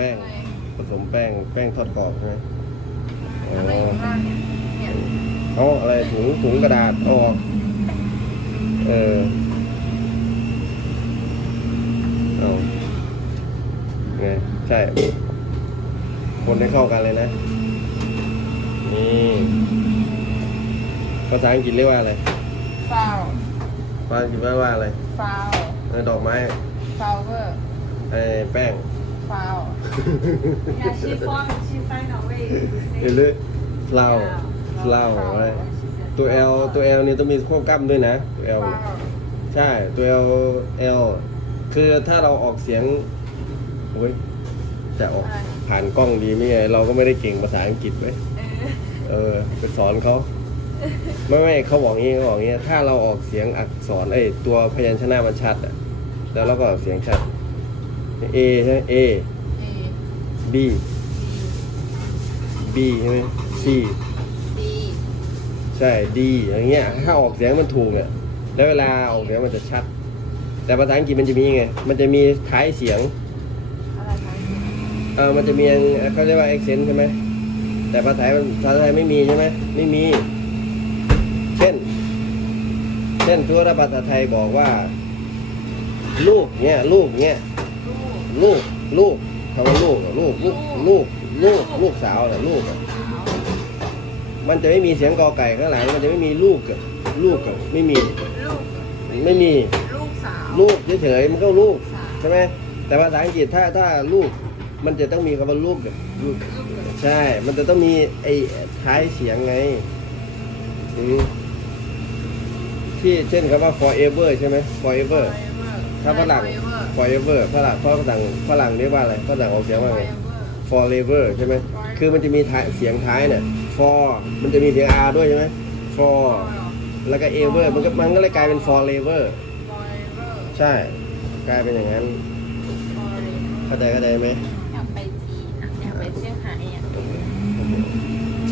แป้ง ผสมแป้ง แป้งทอดกรอบใช่ไหมอ๋อแล้วก็อยู่ข้างล่างเนี่ยเนี่ยเอาอะไรถุงถุงกระดาษเอาออกเออเอาไงใช่ คนให้เข้ากันเลยนะ นี่ภาษาอังกฤษเรียกว่าอะไรฟาวภาษาอังกฤษเรียกว่าอะไรฟาวเออดอกไม้ฟาวเวอร์ไอ้แป้ง ฟาว Yeah, she found she find a way to ห say รือ flower flower อะไรตัว L ตัว L นี่ต้องมีควบกล้ำด้วยนะ ตัว L ฟาวใช่ ตัว L L คือถ้าเราออกเสียงโอ้ยจะออกผ่านกล้องดีไหมไง เราก็ไม่ได้เก่งภาษาอังกฤษไหม เออเออไปสอนเขา ไม่ไม่เขาบอกงี้เขาบอกงี้ ถ้าเราออกเสียงอักษรเอ้ยตัวพยัญชนะมันชัดอะแล้วเราก็ออกเสียงชัด A ใช่ไหม A เอ B B ใช่ไหม C ดีใช่ D อย่างเงี้ยถ้าออกเสียงมันถูกอะแล้วเวลาออกเสียงมันจะชัด แต่ภาษาอังกฤษมันจะมีไงมันจะมีท้ายเสียงอะไรคะเออมันจะมีเขาเรียกว่า accent ใช่ไหมแต่ภาษาไทยมันภาษาไทยไม่มีใช่ไหมไม่มี เช่น เช่นทั่วภาษาไทยบอกว่า ลูกเนี้ยลูกเนี้ย ลูกลูกลูกคำว่าลูกอะลูกลูกลูกลูกลูกสาวน่ะลูกอะสาวมันจะไม่มีเสียงกอไก่ข้างหลังมันจะไม่มีลูกอะลูกอะไม่มีลูกไม่มีลูกสาวลูกเฉยๆมันก็ลูกสาวใช่ไหมแต่ภาษาอังกฤษถ้าถ้าลูกมันจะต้องมีคำว่าลูกอะลูกลูกเหรอใช่ มันจะต้องมีไอ้ท้ายเสียงไงอืมที่เช่นคำว่า forever ใช่ไหม forever ถ้าฝรั่ง forever ฝรั่งฝรั่งฝรั่งเรียกว่าอะไรฝรั่งออกเสียงว่าไง forever ใช่ไหมคือมันจะมีท้ายเสียงท้ายเนี่ย for มันจะมีเสียง r ด้วยใช่ไหม for แล้วก็ ever มันก็มันก็เลยกลายเป็น forever ใช่ กลายเป็นอย่างนั้น เข้าใจเข้าใจไหมฟ